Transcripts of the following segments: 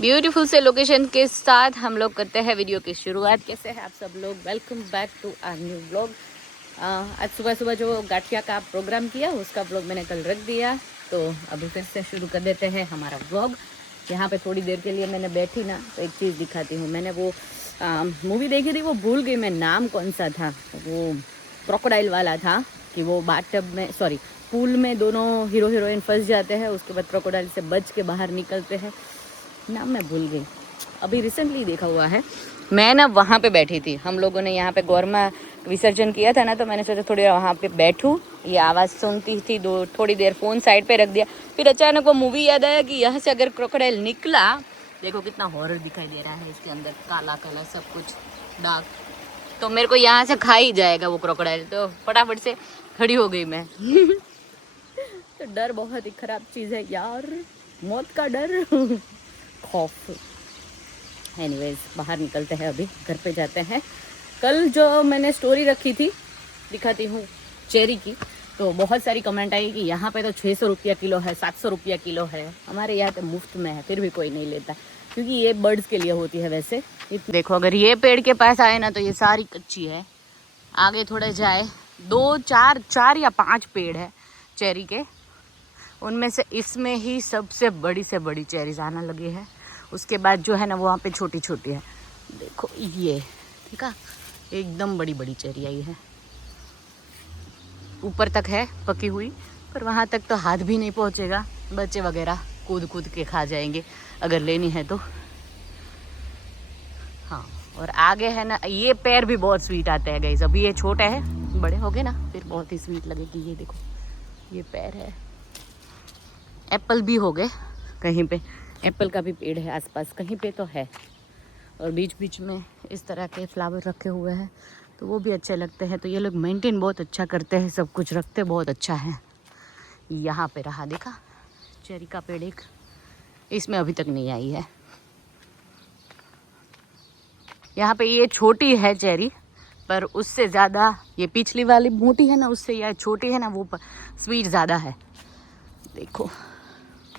Beautiful से location के साथ हम लोग करते हैं वीडियो की शुरुआत। कैसे हैं आप सब लोग? Welcome back to our new blog. आज सुबह सुबह जो गाठिया का प्रोग्राम किया उसका ब्लॉग मैंने कल रख दिया, तो अभी फिर से शुरू कर देते हैं हमारा ब्लॉग। यहाँ पे थोड़ी देर के लिए मैंने बैठी ना, तो एक चीज़ दिखाती हूँ। मैंने वो मूवी देखी थी, वो भूल गई मैं नाम कौन सा था। वो क्रोकोडाइल वाला था कि वो बाथटब में, सॉरी पूल में दोनों हीरो हीरोइन फंस जाते हैं, उसके बाद क्रोकोडाइल से बच के बाहर निकलते हैं। नाम मैं भूल गई, अभी रिसेंटली देखा हुआ है। मैं ना वहाँ पे बैठी थी, हम लोगों ने यहाँ पे गौरमा विसर्जन किया था ना, तो मैंने सोचा थोड़ी वहाँ पे बैठूँ, ये आवाज़ सुनती थी, थोड़ी देर फ़ोन साइड पे रख दिया। फिर अचानक वो मूवी याद आया कि यहाँ से अगर क्रोकोडाइल निकला, देखो कितना हॉरर दिखाई दे रहा है इसके अंदर, काला काला सब कुछ डार्क, तो मेरे को यहाँ से खा ही जाएगा वो क्रोकोडाइल। तो फटाफट से खड़ी हो गई मैं। तो डर बहुत ही ख़राब चीज़ है यार, मौत का डर। खौफ। एनीवेज बाहर निकलते हैं, अभी घर पे जाते हैं। कल जो मैंने स्टोरी रखी थी, दिखाती हूँ, चेरी की, तो बहुत सारी कमेंट आई कि यहाँ पे तो 600 रुपया किलो है, 700 रुपया किलो है। हमारे यहाँ तो मुफ्त में है, फिर भी कोई नहीं लेता, क्योंकि ये बर्ड्स के लिए होती है। वैसे देखो, अगर ये पेड़ के पास आए ना, तो ये सारी कच्ची है। आगे थोड़े जाए, 2 4 या 5 पेड़ है चेरी के, उनमें से इसमें ही सबसे बड़ी से बड़ी चेरीज आना लगी है। उसके बाद जो है ना, वो वहाँ पे छोटी छोटी है। देखो ये, ठीक है, एकदम बड़ी बड़ी चेरी आई है, ऊपर तक है पकी हुई, पर वहाँ तक तो हाथ भी नहीं पहुँचेगा। बच्चे वगैरह कूद कूद के खा जाएंगे अगर लेनी है तो। हाँ, और आगे है ना, ये पैर भी बहुत स्वीट आते हैं गाइस। अभी ये छोटा है, बड़े हो गए ना फिर बहुत ही स्वीट लगेगी। ये देखो, ये पैर है। एप्पल भी हो गए कहीं पे, एप्पल का भी पेड़ है आसपास, कहीं पे तो है। और बीच बीच में इस तरह के फ्लावर रखे हुए हैं, तो वो भी अच्छे लगते हैं। तो ये लोग मेंटेन बहुत अच्छा करते हैं, सब कुछ रखते बहुत अच्छा है। यहाँ पे रहा, देखा चेरी का पेड़ एक, इसमें अभी तक नहीं आई है। यहाँ पे ये छोटी है चेरी, पर उससे ज़्यादा ये पिछली वाली मोटी है ना, उससे यह छोटी है ना, वो स्वीट ज़्यादा है। देखो,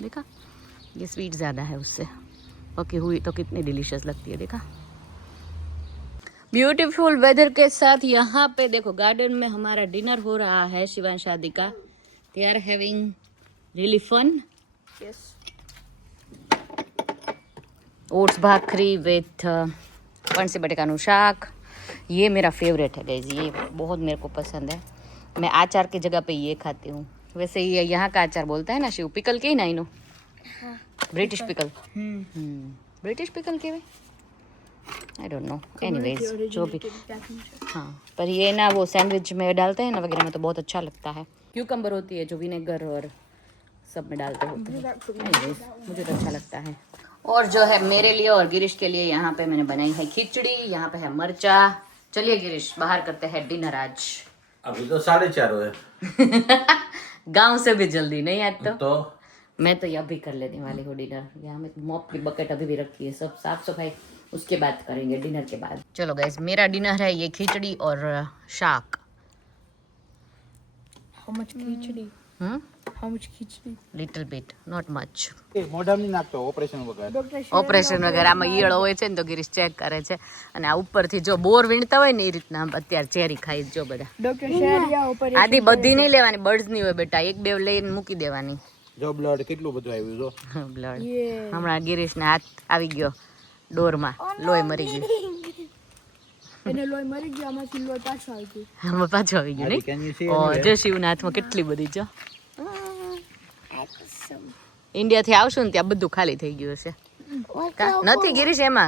देखा, ये स्वीट ज़्यादा है उससे। पकी हुई तो कितनी डिलीशियस लगती है, देखा। ब्यूटीफुल वेदर के साथ यहाँ पे देखो, गार्डन में हमारा डिनर हो रहा है शिवान शादी का। They are having really fun. Oats bhakri with फणसी बटेकाનું શાક। ये मेरा फेवरेट है गाइज, ये बहुत मेरे को पसंद है। मैं आचार की जगह पे ये खाती हूँ। वैसे ये यहाँ का अचार बोलता है ना शिव, पिकल के ही ना इनो, ब्रिटिश पिकल, ब्रिटिश पिकल के, आई डोंट नो, एनीवेज जो भी। हाँ, पर ये ना वो सैंडविच में डालते हैं ना वगैरह में, तो बहुत अच्छा लगता है। क्यूकम्बर होती है जो विनेगर और सब में डालते होते हैं, एनीवेज मुझे तो अच्छा लगता है। और जो है मेरे लिए और गिरीश के लिए यहाँ पे मैंने बनाई है खिचड़ी, यहाँ पे है मरचा। चलिए गिरीश, बाहर करते हैं डिनर आज। अभी तो 4:30 हुए। गांव से भी जल्दी नहीं आज तो मैं तो अभी कर लेने वाली हूँ डिनर। यहाँ में मॉप की बकेट अभी भी रखी है, सब साफ सफाई उसके बाद करेंगे, डिनर के बाद। चलो गाइस, मेरा डिनर है ये खिचड़ी और शाक। How much khichdi? How much khichdi? Little bit, not much. મોઢામાં નહીં નાખતો, ઓપરેશન વગર. ઓપરેશન વગર આમાં ઈયળો હોય છે ને, તો ગિરીશ ચેક કરે છે. અને આ ઉપરથી જો બોર વીણતા હોય ને એ રીતના અત્યારે ચેરી ખાઈ જો બધા. Dr. Sharia operation. આદી બધી નહીં લેવાની, બર્ડ્સ ની હોય બેટા, એક બે લઈને મૂકી દેવાની. જો બ્લડ કેટલું બધું આવ્યું જો. બ્લડ હમણાં ગિરીશ ને હાથ આવી ગયો ડોરમાં, લોહી મરી ગયું. એને લોહી મરી ગયો, આમાંથી લોહી પાછો આવી ગયો. આમાં પાછો આવી ગયો નહીં. ઓ જો શિવના હાથમાં કેટલી બધી જો. ઇન્ડિયાથી આવશું ને ત્યાં બધું ખાલી થઈ ગયું હશે. નથી ગિરીશ એમાં.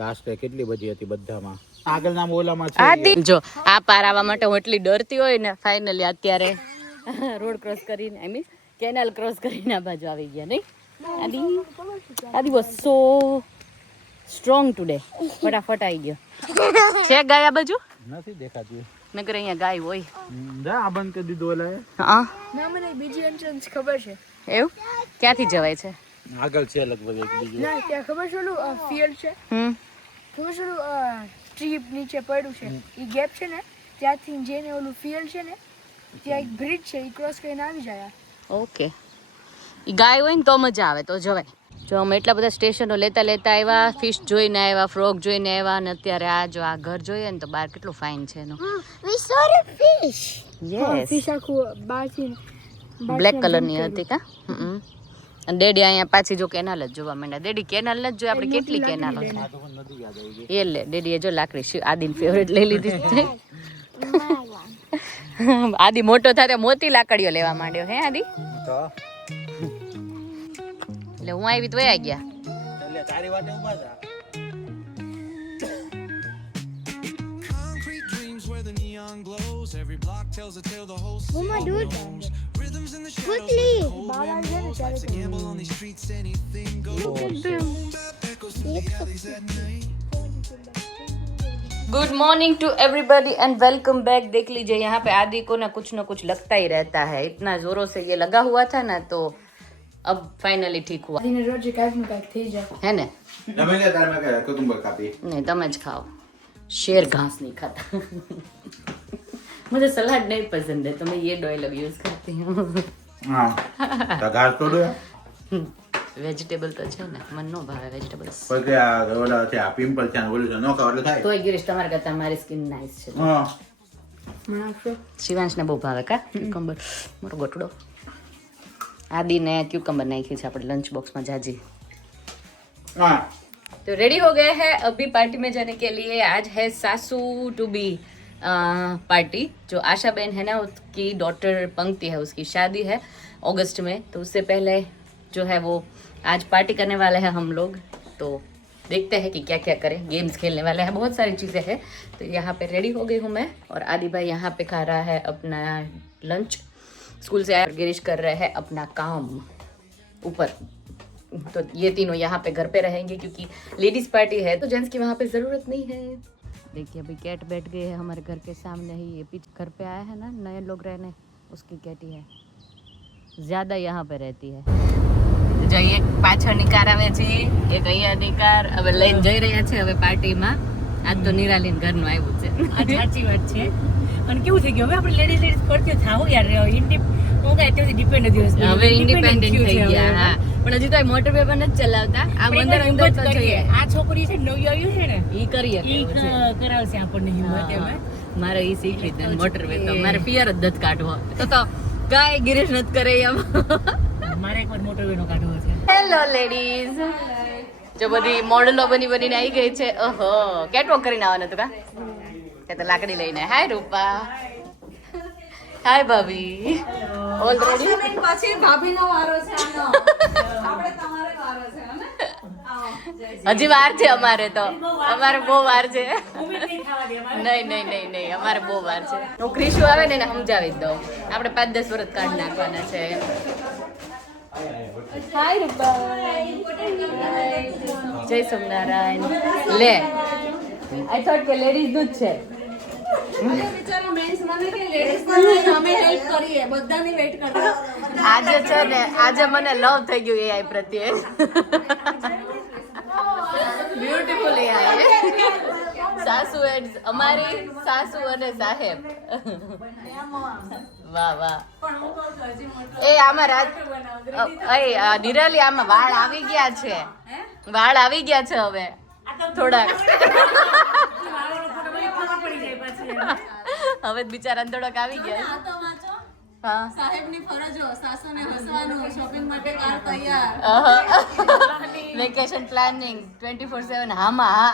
લાસ્ટ કેટલી બધી હતી બધામાં. આગળના બોલામાં છે. જો આ પાર આવવા માટે હું એટલી ડરતી હોય ને, ફાઇનલી અત્યારે રોડ ક્રોસ કરીને, આઈ મીન કેનાલ ક્રોસ કરીને આ બાજુ આવી ગયા નહીં. આદિ વોઝ સો સ્ટ્રોંગ ટુડે, ફટાફટ આવી ગયો. છે ગાય આ બાજુ? નથી દેખાતી. નકર અહીંયા ગાય હોય. જા આ બંધ કરી દીધું ઓલા. હા ના, મને બીજી એન્ટ્રન્સ ખબર છે. એવું ક્યાંથી જવાય છે? આગળ છે લગભગ એક બીજું. ના, ત્યાં ખબર છે ઓલું ફિલ્ડ છે, ખબર છે ઓલું ટ્રી નીચે પડ્યું છે, એ ગેપ છે ને, ત્યાંથી જઈને ઓલું ફિલ્ડ છે ને, ત્યાં એક બ્રિજ છે, એ ક્રોસ કરીને આવી જાય. ઓકે, એ ગાય હોય ને તો મજા આવે, તો જવાય. જો અમે એટલા બધા સ્ટેશનો લેતા લેતા આવ્યા, ફિશ જોઈને આવ્યા, ફ્રોગ જોઈને આવ્યા, અને અત્યારે આ જો આ ઘર જોઈએ ને તો બહાર કેટલું ફાઇન છે એનું. યસ, ફિશ આખું બહારથી બ્લેક કલરની હતી કા. અને ડેડી અહીંયા પાછી જો કેનાલ જ જોવા માંડ્યા. ડેડી કેનાલ નથી જોઈ, આપણે કેટલી કેનાલ છે એ લે. ડેડીએ જો લાકડી આદિની ફેવરેટ લઈ લીધી છે. આદિ મોટો થાય મોટી લાકડીઓ લેવા માંડ્યો હે આદિ. એટલે હું આવી તો વયા ગયા. તારી વાતે ઉભા હતા. Mama, dude. Quickly. બહાર આવી જાય ને ત્યારે good morning to everybody and welcome back. देख लीजिए यहाँ पे आदि को ना कुछ लगता ही रहता है. इतना जोरों से ये लगा हुआ था ना तो अब फाइनली ठीक हुआ આદિને રોજ કાંઈક ને કાંઈક થઈ જાય. है ने. તમે લે તારે મેં કહ્યું કુકુંબર કાપી. नहीं તમે જ खाओ. शेर घास नहीं खाता. मुझे सलाद नहीं पसंद है तो मैं ये डायलॉग यूज करती हूँ. હા તો ઘાસ તોડો. વેજીટેબલ તો છે ને, મને નો ભાવે વેજીટેબલ્સ. પછી આ ઓલા છે આ પિમ્પલ છે ઓલું છે નો ખાવ એટલે થાય. તોય ગિરીશ તમારા કરતા મારી સ્કિન નાઇસ છે. હા શિવાંશને બહુ ભાવે કા ક્યુકમ્બર. મારો ગોટડો. આદિને क्यूकम्बर नाखी है अपने लंच बॉक्स में जाजी. હા तो रेडी हो गए हैं अभी पार्टी में जाने के लिए. आज है सासू टू बी पार्टी. जो आशा बहन है ना उसकी डॉटर पंक्ति है, उसकी शादी है अगस्त में. तो उससे पहले जो है वो आज पार्टी करने वाले हैं हम लोग. तो देखते हैं कि क्या क्या करें. गेम्स खेलने वाले हैं, बहुत सारी चीज़ें हैं. तो यहाँ पे रेडी हो गई हूँ मैं और आदि भाई यहाँ पे खा रहा है अपना लंच. स्कूल से आया गिरीश कर रहे हैं अपना काम ऊपर. तो ये तीनों यहाँ पे घर पे रहेंगे क्योंकि लेडीज पार्टी है तो जेंट्स की वहाँ पे ज़रूरत नहीं है. देखिए अभी कैट बैठ गए है हमारे घर के सामने ही. ये पीछे घर पे आया है ना नए लोग रहने, उसकी कैटी है, ज़्यादा यहाँ पे रहती है. जो एक પાછળની કાર આવે છે એક અહીંયાની કાર હવે લઈને જઈ રહ્યા છે હવે પાર્ટીમાં. આજ તો નિરાલીન ઘરનું આવ્યું છે. આ સાચી વાત છે. અને કેવું થઈ ગયું હવે આપણે લેડીઝ ફરતી થાવ યાર. હું કઈ અત્યારથી ડિપેન્ડ નથી. હવે ઇન્ડિપેન્ડન્ટ થઈ ગયા. હા પણ હજી તો આ મોટર પેપર નથી ચલાવતા. આ અંદર અંદર તો જોઈએ. આ છોકરી છે નવી આવ્યું છે ને ઈ કરીએ ઈ કરાવશે આપણને હિંમત એમ. મારે ઈ શીખવી દે મોટર વે તો મારે પિયર જ દત કાઢવો તો ગાય ગિરીશ નથી કરે એમ. મારે એકવાર મોટર વેનો કાઢવો છે. Hello ladies. જો બધી મોડલો બનીને આવી ગઈ છે. ઓહો કેટવોક કરીને આવવાનું હતું કા. તે તો લાકડી લઈને. હાય રૂપા. હાય ભાભી. ઓલરેડી પછી ભાભીનો વારો છે આનો. આપણે તમારે વારો છે હે. હજી વાર છે અમારે તો. અમારે બહુ વાર છે. ઉમેદ નહીં થવા દે અમારે. નહીં અમારે બહુ વાર છે. હું ક્રિશુ આવે ને એને સમજાવી જ દઉં. આપણે 5-10 વર્ષ કાઢી નાખવાના છે. હાય રૂપા. જય સોમનારાયણ. લે આઈ થોટ કે લેડીઝ નું જ છે. બિચારો મેન્સ મને કે લેડીઝ નહીં અમે હેલ્પ કરીએ બધાની વેઇટ કરતા. આજે છે ને આજે મને લવ થઈ ગયું એઆઈ પ્રત્યે. Beautiful AI. સાસુ એડ અમારી સાસુ અને સાહેબ. વાહ વાહ. એ આમાં નિરાલી આમાં વાળ આવી ગયા છે. વાળ આવી ગયા છે હવે થોડાક. હવે બિચારા થોડાક આવી ગયા. આ તો વાંચો હા સાહેબની ફરજો સાસુને હસવાનું શોપિંગ માટે કાર તૈયાર. Vacation planning 24/7. હામાં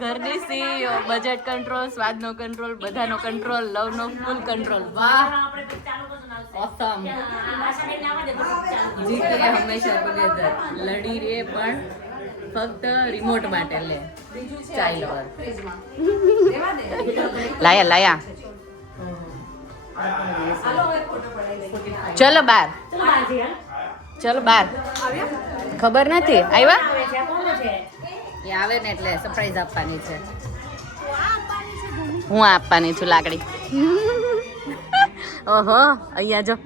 ઘરની સીઈઓ, બજેટ કંટ્રોલ, સ્વાદનો કંટ્રોલ, બધાનો કંટ્રોલ, લવનો ફૂલ કંટ્રોલ. વાહ ઓસમ. જીતે હંમેશા ટુગેધર. લડી રે પણ ફક્ત રિમોટ માટે લે. ચાઇલ્ડ પર લાયા ચલો બાર. ચલો બાર. ખબર નથી આવ્યા. એ આવે ને એટલે સરપ્રાઈઝ આપવાની છે. હું આપવાની છું લાકડી. ઓહો અહીંયા જો.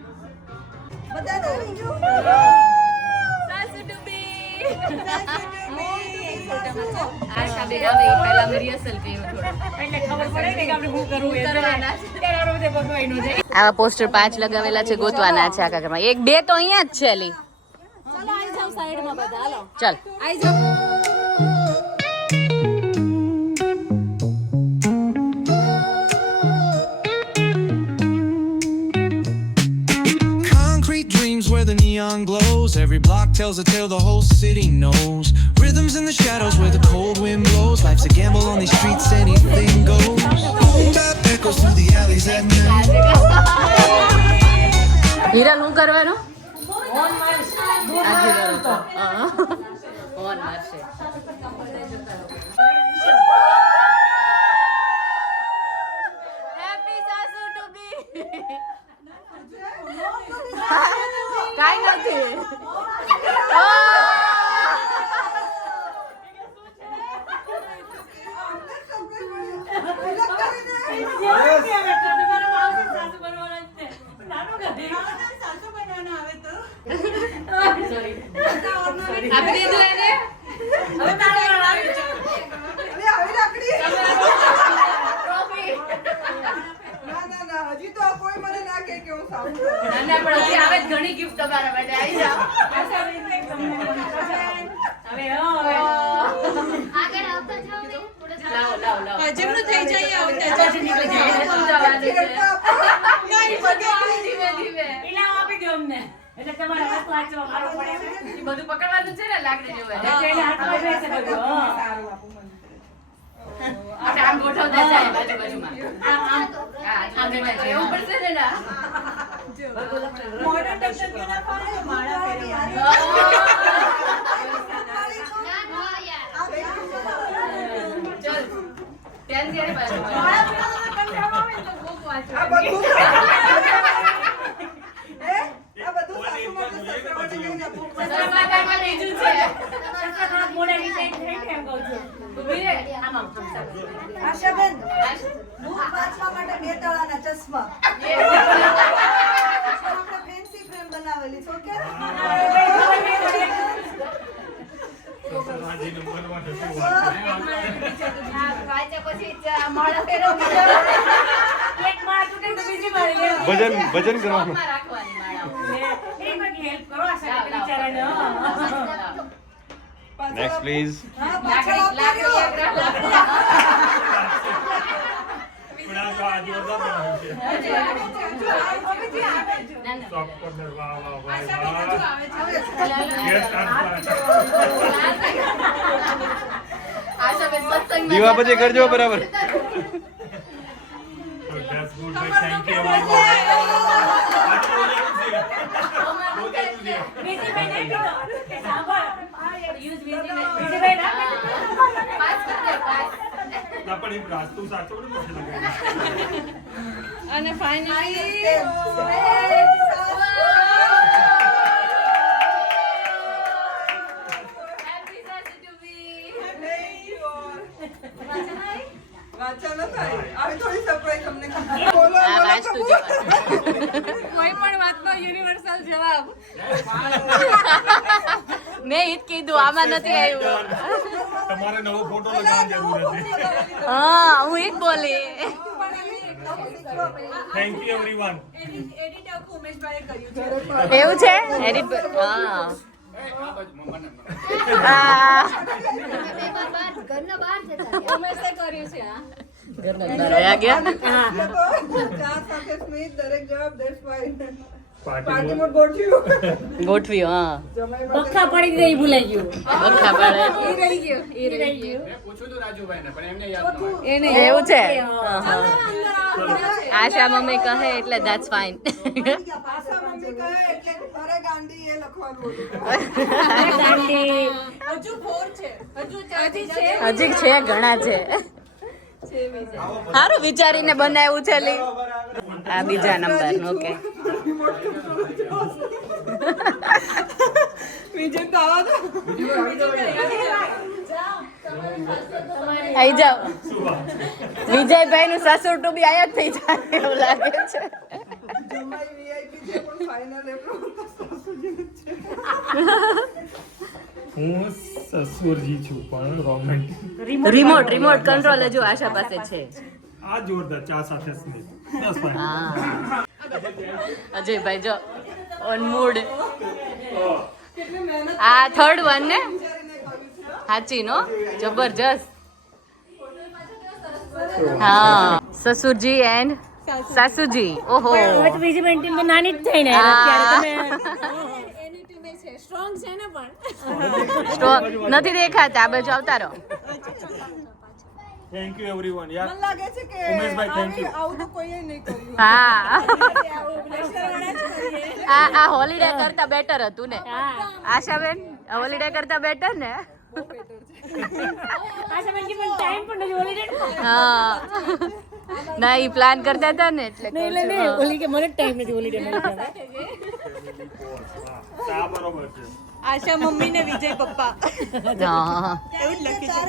આશા પહેલા અમે રિહર્સલ કર્યું એટલે ખબર પડે ને કે આપણે શું કરવું એ ત્યારે આપણે બધે ભગવાનનું છે. આવા પોસ્ટર 5 લગાવેલા છે, ગોતવાના છે આખા ઘરમાં. 1 2 તો અહીંયા જ છે લી. ચલો આવી જાવ સાઈડમાં બધા હાલો ચાલ આવી જાવ Concrete dreams where the neon glows. Every block tells a tale the whole city knows. Rhythms in the shadows where the cold wind blows. Life's a gamble on these streets, anything goes. Boom bap echoes through the alleys at night. Hiral હું કરવાનું? Phone મારીશ. દૂર આજે મારવાનું તો. Phone મારશે. Happy સાસુ two બી. કાઈ નથી. આપી દીધું એને. ના પણ હજી આવે જ ઘણી ગિફ્ટ તમારા માટે. આવી જાઓ. લાવો. જેમનું થઈ જાય આવતા ધીમે ધીમે. આપી દો અમને એટલે તમારે હાથ વાંચવા મારો પડે. ઈ બધું પકડવાનું છે ને લાકડી જેવું. એટલે હાથમાં રહેશે બધું. આપણે આમ ગોઠવતા જાય બાજુમાં. હા, આમ એવું પડશે ને ના. મોડર્ન ટેક્સચર ના પાડે માળા ફેરવવાની ચલ ધ્યાન દે બાજુમાં. સસરાકામાં બીજું છે. થોડાક મોડા ડિઝાઇન થઈ ને એમ કહું છું. ઊભી રહે. આમ આમ. આશાબેન બુક વાંચવા માટે બે તળાના ચશ્મા આપણે ફેન્સી ફ્રેમ બનાવેલી છે ઓકે એક માળ તૂટે તો બીજી માળ લે. વજન કરવાનું. માં રાખવાની માળાઓ. એ બધી હેલ્પ કરો આ સાહેબ બિચારાને. Next, please. હા પાછળ લાકડી આપજો. દીવા પછી કરજો બરાબર. બીજી બેન નહીં પીધો. એ સાંભળ. યુઝ બીજી બેન. બીજી બેન આપે તો પાસ કર દે, પાસ. અને ફાઇનલી હેપી સાસુ ટુ બી. આ વાંચતું જવાનું. કોઈ પણ વાતનો યુનિવર્સલ જવાબ મેં ઈ જ કીધું આમાં નથી આવ્યું. તમારે નવો ફોટો લગાવવાની જરૂર હતી. હા હું ઈ જ બોલી. Thank you everyone. એડિટ આખું ઉમેશભાઈએ કર્યું છે એવું છે એડિટ. હા આ ઉમેશે કર્યું છે આ ઘરના બહાર વયા ગયા. ચા સાથે સ્મિત દરેક જવાબ દેશ ભાઈ પાર્ટી મોડ ગોઠવ્યું ગોઠવ્યું. હા પક્કા પડી ગઈ ભૂલાઈ ગયું. બખા પાડે. રહી ગયું એ રહી ગયું એવું છે. આશા મમ્મી કહે એટલે ધેટ્સ ફાઇન. પાછા મમ્મી કહે એટલે અરે ગાંડી એ લખવાનું હજુ 4 છે હજુ 4 છે હજી છે ઘણા છે. સારું વિચારીને બનાવ્યું છે લી. આ બીજા નંબર. ઓકે બીજું તો આવો તો આઈ જાઓ. વિજયભાઈ નું સસુર ટુ બી આયા જ થઈ જાય એવું લાગે છે. જમાઈ વીઆઈપી છે પણ ફાઇનલ એપ્રોચ તો સાસુજી છે હું સસુરજી છું પણ રોમેન્ટિક. રિમોટ કંટ્રોલ હજુ આશા પાસે છે. આ જોરદાર ચા સાથે સ્મિત. બસ fine. હા અજયભાઈ જો ઓન મૂડ. આ થર્ડ વન ને સાચી નો જબરજસ્ત. હા સસુરજી એન્ડ સાસુજી. ઓહો હવે તો બીજી બેન ટીમ તો નાની જ થઈ ને હા. અત્યારે તમે એની ટીમે છે સ્ટ્રોંગ છે ને પણ સ્ટોક નથી દેખાતા. આ બાજુ આવતા રહો. Thank you everyone. યાર મને લાગે છે કે ઉમેશભાઈ, thank you. આવું તો કોઈએ નહીં કર્યું. હા આ હોલિડે કરતા બેટર હતું ને આશાબેન. હોલિડે કરતા બેટર ને. આ સમય કે પણ ટાઈમ પણ નથી હોલિડે હા ના ઈ પ્લાન કરતા હતા ને એટલે કહું એટલે છું. ને ઓલી કે મને ટાઈમ નથી હોલિડે મળી જાય ચા બરોબર છે. આશા મમ્મી ને વિજય પપ્પા હા એવું જ લખ્યું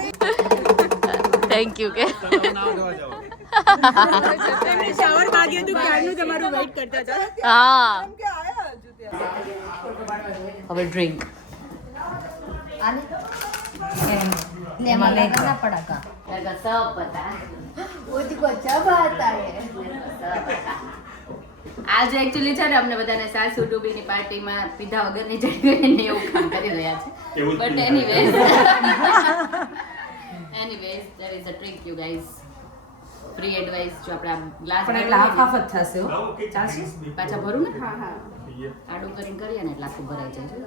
થેન્ક યુ કે તમે ના જોવા જાઓ. છે એમને શાવર વાગ્યું હતું ક્યારનું તમારું વેઇટ કરતા હતા હા કે આયા હજુ ત્યાં હવે ડ્રિંક. આજે એકચ્યુઅલી છે ને અમને બધાને સાસુ ડૂબીની પાર્ટીમાં પીધા વગરની જઈને એવું કામ કરી રહ્યા છે. એવું જ બટ પીધા. Anyways there is a trick you guys. Free advice જો આપણે ગ્લાસ થશે પાછા ભરું ને આડું કરીને કરીએ ને એટલે આખું ભરાઈ જાય છે.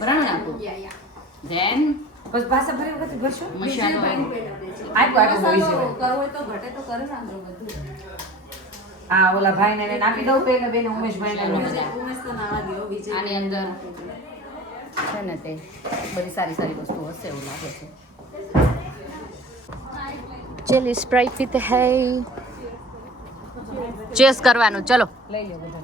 ભરાણું નાખું ધેન બસ પાછા ફરી વખત ભરશો મસાલો આ ઓલા ભાઈ ને નાખી દઉં પેલે બેને ઉમેશભાઈ ને આની અંદર છે ને તે બધી સારી સારી વસ્તુ હશે એવું લાગે છે. ચેલી સ્પ્રાઇટ પીતે હે. ચેસ કરવાનું ચલો. લઈ લો બધા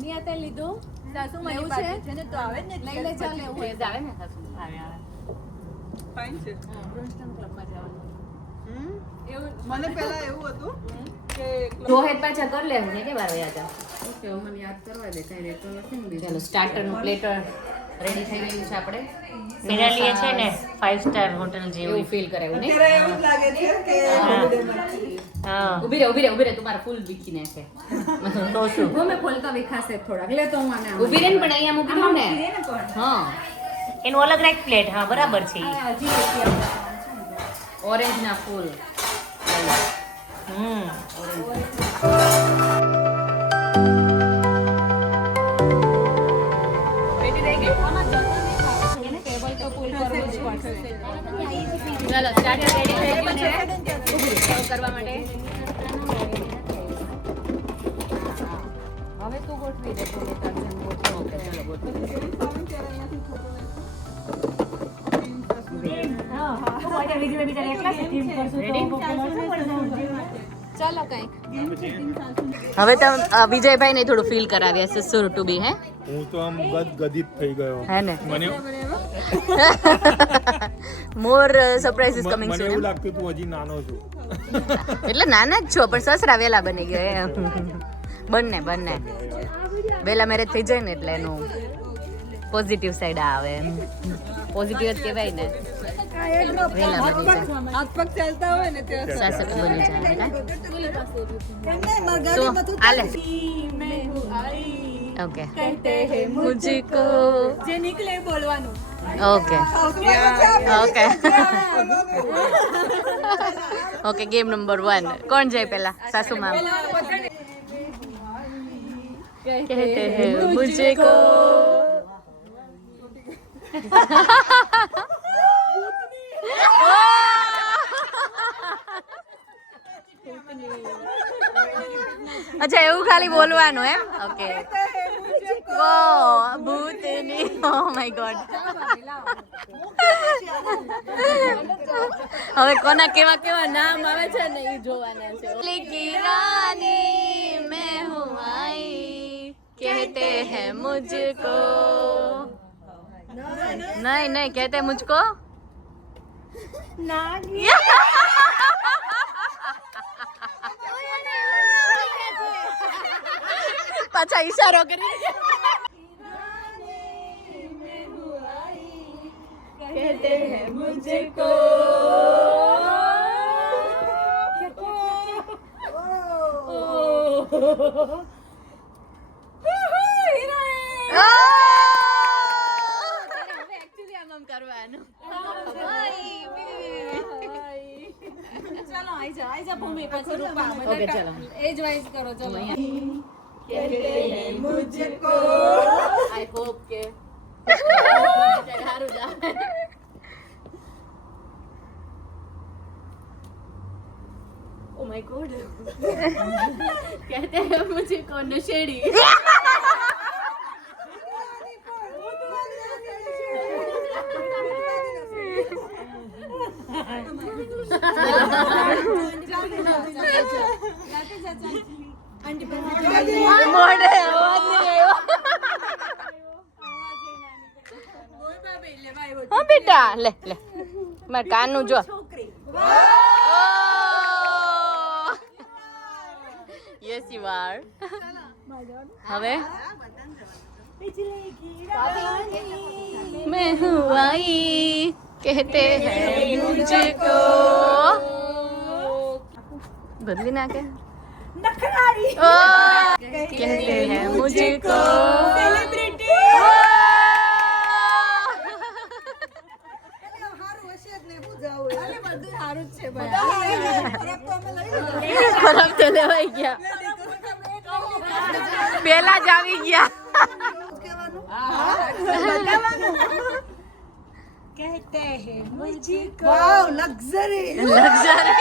નિયાતે લીધું સાસુ એવું છે ને તો આવે જ ને લઈ લે ચાલ એવું હોય આવે ને ફાઇન છે એવું મને પહેલા એવું હતું કે રોહિત પાછા કરી લેવું ને કે વાર વયા જા. મને યાદ કરવા દે કઈ રેતો નથી ને. ચાલો સ્ટાર્ટર નું પ્લેટર રેડી થઈ ગયું છે. આપણે મિરાલીએ છે ને 5 સ્ટાર હોટલ એવું જેવું ફીલ કરાયું ને. અત્યારે એવું જ લાગે છે કે હા ઉભી રહે તમારા ફૂલ વીખી નાખે. તો શું ગમે ખોલતા વિખાશે થોડાક લે તો હું આને ઉભી રહે ને પણ અહીંયા મૂકી દઉં ને. હા એનું અલગ રાખ પ્લેટ હા બરાબર છે ઈ. ઓરેન્જ ના ફૂલ. ચાલો સ્ટાર્ટર રેડી થઈ ગયું છે. સર્વ કરવા માટે હવે તું ગોઠવી દે. ઓકે ચલો ગોઠવી દે. ચાલો કઈ હવે તો વિજયભાઈ ને થોડું ફીલ કરાવ્યા છે સુર ટુ બી. હે હું તો આમ ગદગદિત થઈ ગયો. હે ને મને મોર સરપ્રાઈઝ ઇઝ કમિંગ મને સૂન. એવું લાગતું તું હજી નાનો છું. એટલે નાના જ છો પણ સસરા વેલા બની ગયા એમ. બંને વેલા મેરેજ થઈ જાય ને એટલે એનું પોઝિટિવ સાઈડ આવે એમ. પોઝિટિવ જ કહેવાય ને. વેલા બની જાય હાથ પગ ચાલતા હોય ને ત્યાં સાસુ બની જાય એમ નહીં, મારા તો ગાડીમાં તું આલે ઓકે મુझको જે નીકળે એ બોલવાનું okay okay okay game number 1 કોણ જાય પહેલા સાસુ માં कहते हैं मुझको અચ્છા એવું ખાલી બોલવાનું એમ ઓકે ઓ ભૂતની ઓ માય ગોડ હવે કોના કેવા કેવા નામ આવે છે ને એ જોવાના છે લીકી રાની મેં હું આઈ कहते हैं मुझको नहीं नहीं कहते मुझको અચ્છા ઈશારો કરી कहते हैं मुझको કરવાનું ચલો આઈ જા ભૂમિ પછી રૂપા ઓકે ચલો એજ વાઇઝ કરો ચલો मुझको आई होप के हारू जा ओ माय गॉड कहते हैं मुझे कौन नशेड़ी મોઢે અવાજ નહીં આવ્યો હા બેટા લે લે માર કાનનું જો યસ યુ આર હવે मैं हूँ आई कहते हैं मुझको बदली ना के નખરારી कहते हैं मुझको સેલિબ્રિટી હારું હશે જ ને હું જાવ બધું સારું જ છે ખરાબ તો લેવાઈ ગયા પેલા જ આવી ગયા કહેતે હે મુझको વાવ લક્ઝરી લક્ઝરી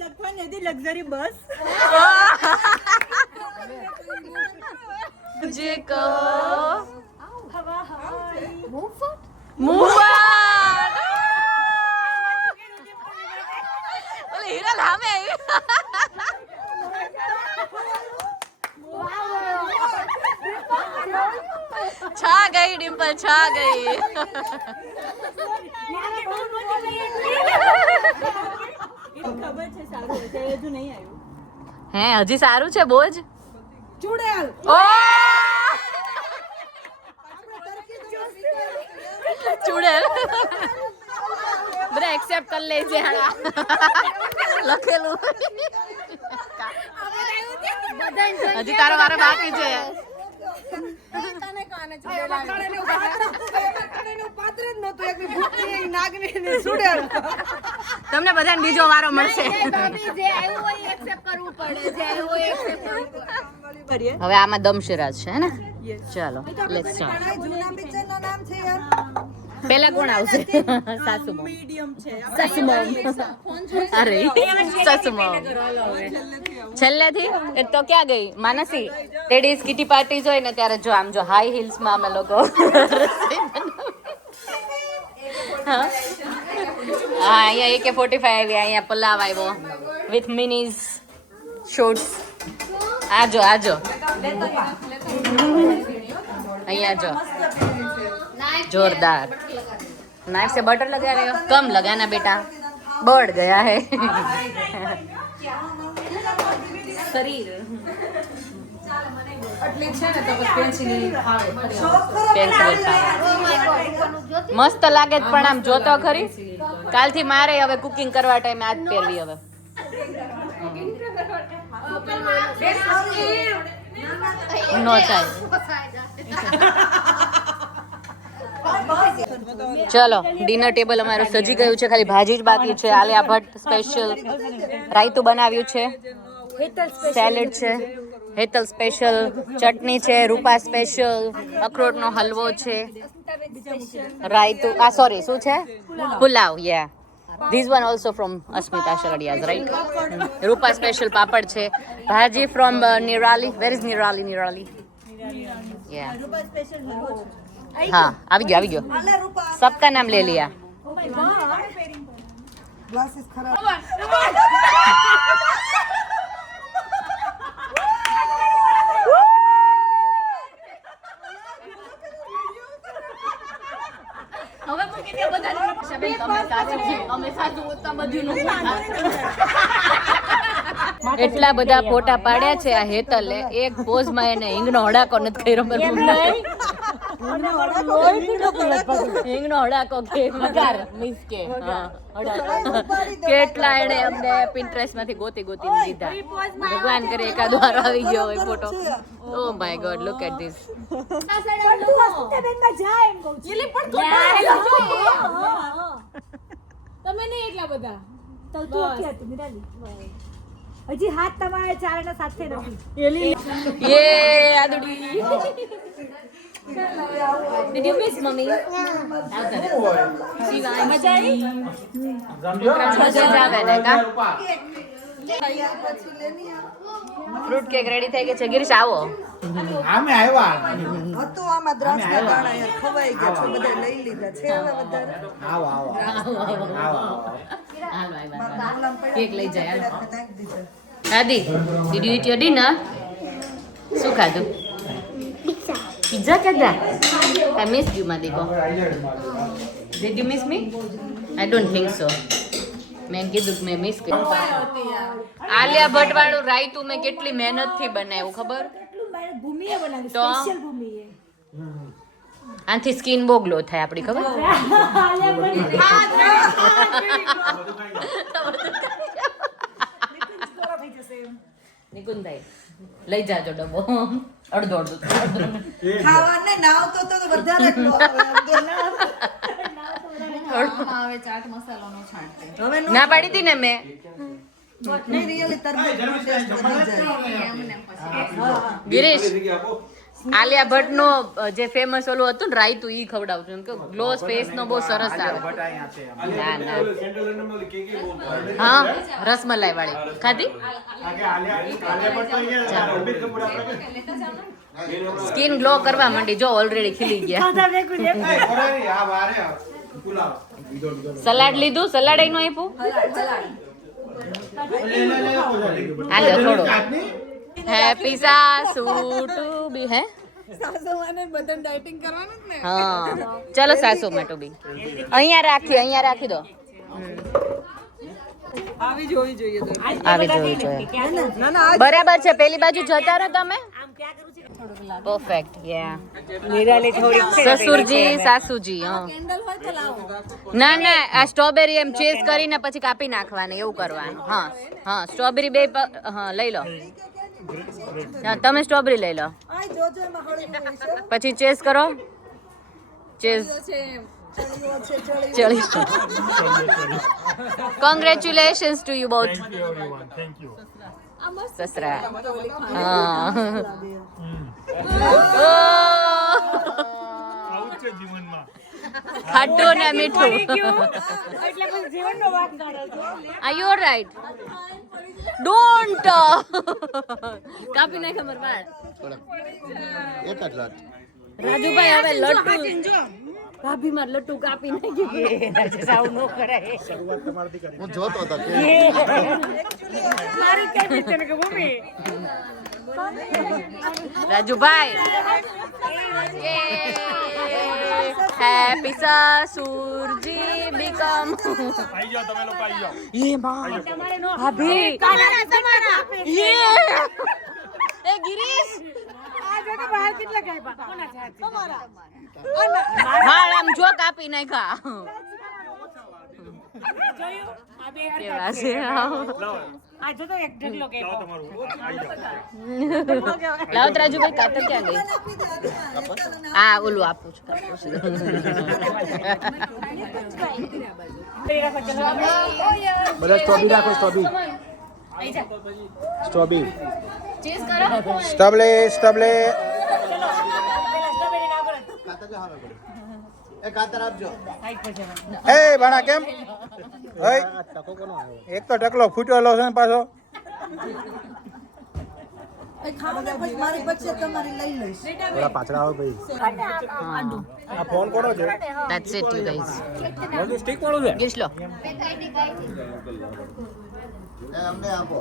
લખવાની હતી લક્ઝરી બસ मुझको મુફત मुबारक ઓલે હીરા લામે छा गई डिम्पल छा गई ખબર છે સારું છે હજુ નહીં આવ્યું હે હજી સારું છે બોજ ચૂડેલ ઓ ચૂડેલ બધા એક્સેપ્ટ કરી લેજે હાડા લખેલું હજી તારો વારો બાકી છે તને કાને પાત્ર જ નહોતું એક ભૂતની નાગની ને ચૂડેલ તમને બધાને બીજો વારો મળશે જે આવ્યું હોય એક્સેપ્ટ કરવું પડે જે આવ્યું હોય એક્સેપ્ટ કરવું પડે હવે આમાં દમશિરાજ છે હે ને ચાલો લેટ્સ સ્ટાર્ટ જૂના પિક્ચર નું નામ છે યાર પહેલા કોણ આવશે સાસુમો મીડિયમ છે સાસુમો અરે સાસુમો છેલ્લેથી એ તો ક્યાં ગઈ માનસી લેડીઝ કિટી પાર્ટી જોઈ ને ત્યારે જો આમ જો હાઈ હીલ્સ માં અમે લોકો હા અહીંયા AK-45 આવી અહીંયા પલાવ આવ્યો વિથ મિનીઝ શોર્ટ્સ આજો આજો અહીંયા જો जोरदार नाइफ से बटर लगा रहे हो कम लगाना बेटा बढ़ गया है शरीर મસ્ત લાગે પણ આમ જોતો ખરી કાલથી મારે હવે કુકિંગ કરવા ટાઈમે આજ પહેરવી હવે નો થાય ચલો ડિનર ટેબલ અમારું સજી ગયું છે ખાલી ભાજી જ બાકી છે આલિયા ભટ્ટ સ્પેશિયલ રાયતું બનાવ્યું છે સેલેડ છે હેતલ સ્પેશિયલ ચટણી છે રૂપા સ્પેશિયલ અખરોટનો હલવો છે રાયતું સોરી શું છે pulao yeah this one also from Asmita શરડિયાઝ રાઈટ રૂપા સ્પેશિયલ પાપડ છે bhaji from Nirali where is Nirali yeah हाँ આવી ગયો सबका नाम ले लिया ગ્લાસીસ ખરાબ હવે મૂકી દે બધા શબે તમે સાચું છે અમે સાચું હોતા બધું નું એટલા બધા ફોટા પાડ્યા છે આ હેતલે, એક પોઝમાં એને હિંગનો હડાકો નથી કર્યો મારું હિંગનો હડાકો કે મગાર મીન્સ કે હા હડાકો કેટલા એને અમને પિન્ટરેસ્ટ માંથી ગોતી લીધા. ભગવાન કરે એકાદ વાર આવી ગયો હોય photo. Oh my god, look at this. તમે નહીં એટલા બધા હજી હાથ તમારે ચારેના સાથે નથી. યે આદુડી. Did you miss mommy? શિવાય મજા આવી? મજા જ આવે ને કા? ફ્રૂટ કેક રેડી થઈ ગઈ છે. ગિરીશ આવો. આમે આવ્યા હતું આમાં દ્રાક્ષના દાણા અહીંયા ખવાઈ ગયા છે, બધા લઈ લીધા છે હવે વધારે. આવો આવો આવો હાલો કેક લઈ જાય હાલો. આદિ, did you eat your dinner? શું ખાધું? પિઝા ખાધા? I missed you માદિકો. Did you miss me? I don't think so. મેં કીધું કે મેં મિસ કર્યું. આલિયા ભટ્ટ વાળું રાયતું મેં કેટલી મહેનત થી બનાવ્યું ખબર? ભૂમિએ બનાવી તો સ્પેશિયલ ભૂમિએ. આથી સ્કિન બહુ ગ્લો થાય આપડી ખબર? નિકુંજભાઈ લઈ જાજો ડબ્બો અડધો ખાવાને નાવ તો વધારે ગ્લો આવે. હવે ના પાડી હતી ને મેં. નહીં રિયલી તરબૂચનો ટેસ્ટ વધી જાય. ગિરીશ આલિયા ભટ્ટ નો જે ફેમસ ઓલું હતું ને રાયતું ઈ ખવડાવતું એમ કે ગ્લો ફેસ નો બહુ સરસ આવે. ના ના હા રસમલાઈ વાળી ખાધી? સ્કિન ગ્લો કરવા માંડી જો ઓલરેડી ખીલી ગયા. સલાડ લીધું? સલાડ નું આપ્યું? હાલો થોડો. હેપી સાસુ ટુ બી હે હા ચલો સાસુ માટે બી અહીંયા રાખી દો. આવી જોવી જોઈએ. બરાબર છે. પેલી બાજુ જતા રહો તમે. પરફેક્ટ. સસુરજી સાસુજી. ના ના આ સ્ટ્રોબેરી એમ ચેઝ કરીને પછી કાપી નાખવાની એવું કરવાનું. હા હા સ્ટ્રોબેરી બે હા લઈ લો. તમે સ્ટ્રોબેરી લઈ લો પછી ચેઝ કરો. ચેઝ ચલી. Congratulations to you both. સસરા હા ખાટું ને મીઠું. Are you alright? Don't કાપી નાખ અમાર વાળ. રાજુભાઈ હવે લટ્ટુ ભાભી માં લટ્ટુ કાપી નાખી કે સાવ નો કરાય. શરૂઆત તમારથી કરી. હું જોતો હતો કે મારી કઈ તને કે મમ્મી રાજુભાઈ હેપી સસુરજી બીકમ. આવી જાઓ તમે લોકો આવી જાઓ. એ માં ભાભી એ ગિરીશ આ જો કે બહાર કેટલા કાપ્યા કોના છે તમારા વાળ આમ જો કાપી નાખ્યા. જોયું આ બે કેવા છે આ જો તો એક ઢગલો કે જાઓ તમારું આવી જાઓ. લાવ રાજુભાઈ કાતર ક્યાં ગઈ? આ ઓલું આપું છું. બધા સ્ટ્રોબેરી રાખો. સ્ટ્રોબેરી ચીઝ કરો. સ્ટબલે કાતર આપજો. એ ભાણા કેમ? એક તો ટકલો ફૂટેલો છે ને પાછો. મારી બચે તમારી લઈ લઈશ. થોડા પાછળ આવો ભાઈ. આ ફોન કોનો છે? That's it you guys. બધું સ્ટીક વાળું છે. गिर लो. हमने आपको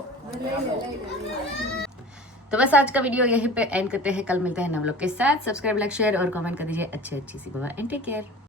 तो बस आज का वीडियो यहीं पे एंड करते हैं. कल मिलते हैं नव लोग के साथ. सब्सक्राइब लाइक शेयर और कमेंट कर दीजिए. अच्छी सी बाय एंड टेक केयर.